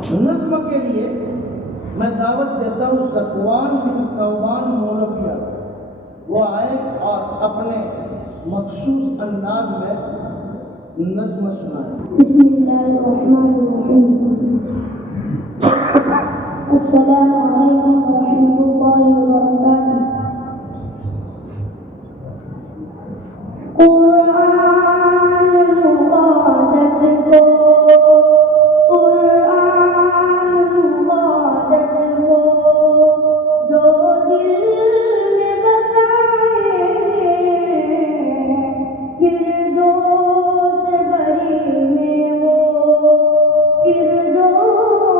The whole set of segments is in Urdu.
نظم کے لیے میں دعوت دیتا ہوں ذکوان بن ثوبان مولویہ، وہ آئے اور اپنے مخصوص انداز میں نظم سنائے۔ بسم اللہ الرحمن الرحیم۔ السلام علیکم ورحمۃ اللہ وبرکاتہ۔ قرآن مقدس کو، قرآن مقدس کو جو دل میں بسائیں گے، فردوس بری میں وہ، فردوس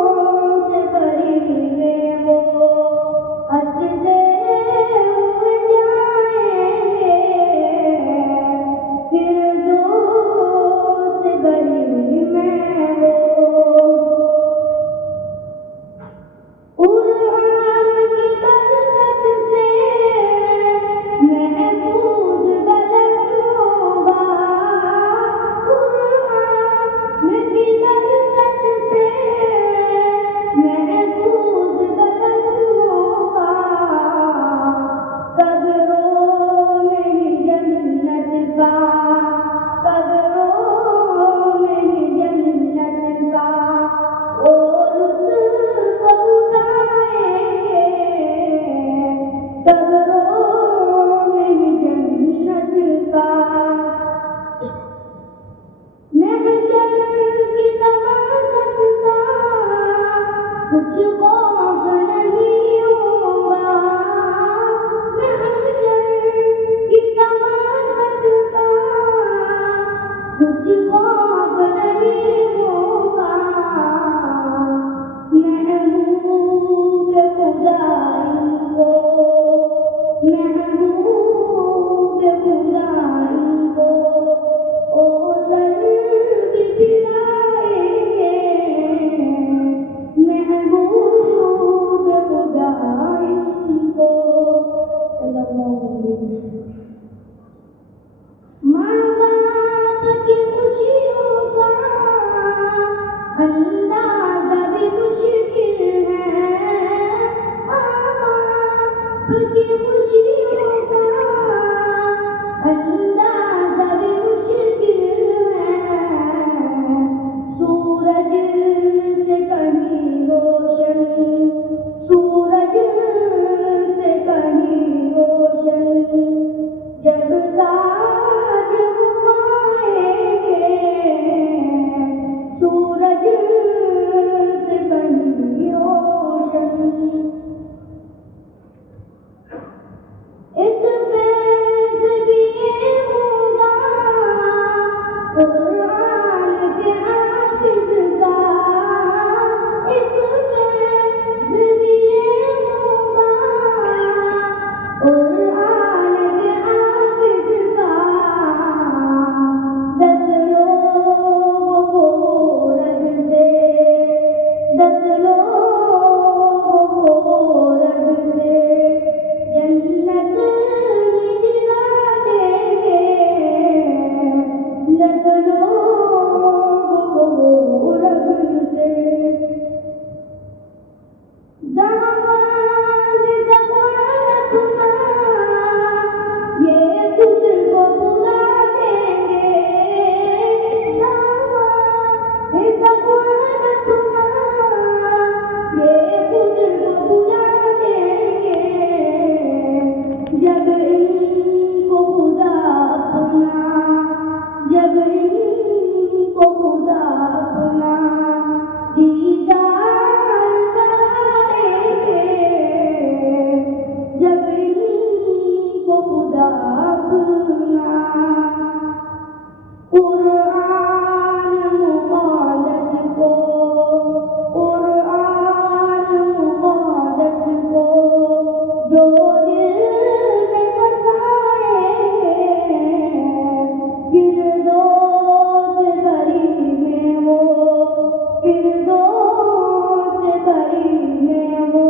بری میں وہ ہنستے ہوئے جائیں گے، فردوس بری میں وہ۔ قرآن کی برکت سے محفوظ بدن ہوگا، قرآن کی برکت سے محفوظ بدن ہوگا، قبروں میں ہی جنت کا، قبروں میں ہی جنت کا وہ لطف اٹھائیں گے، قبروں میں ہی جنت کا۔ محشر کی تماشت کا کچھ خوف نہیں ہوگا، محشر کی تماشت کا کچھ خوف نہیں ہوگا، محبوب خدا ان کو، محبوب خدا ان کو اوزر بھی پلائیں گے، محبوب خدا ان کو صلی اللہ علیہ وسلم۔ ماں باپ کی خوشیوں کا اندازہ بھی مشکل ہے، ماں باپ کی خوشیوں کا اندازہ بھی مشکل ہے، سورج سے کہیں روشن، سورج سے کہیں روشن جب تاج پائیں گے، سورج سے کہیں روشن۔ ایک فیض بھی یہ ہوگا قرآن کے حافظ کا، ایک فیض بھی یہ ہوگا قرآن کے حافظ کا، 10 لوگوں کو رب سے، 10 لوگوں کو رب سے جنت دلا دیں گے، 10 لوگوں کو رب سے۔ دعوان زبان اپنا یہ تجھ کو بلا دیں گے، دعوان زبان اپنا یہ تجھ کو بلا دیں گے، جب ان کو خدا اپنا، جب ان کو خدا اپنا دیدار کرائیں گے، جب ان کو خدا اپنا۔ قرآن مقدس کو، قرآن مقدس کو جو دل میں بسائیں گے، فردوس بری میں وہ، فردوس بری میں وہ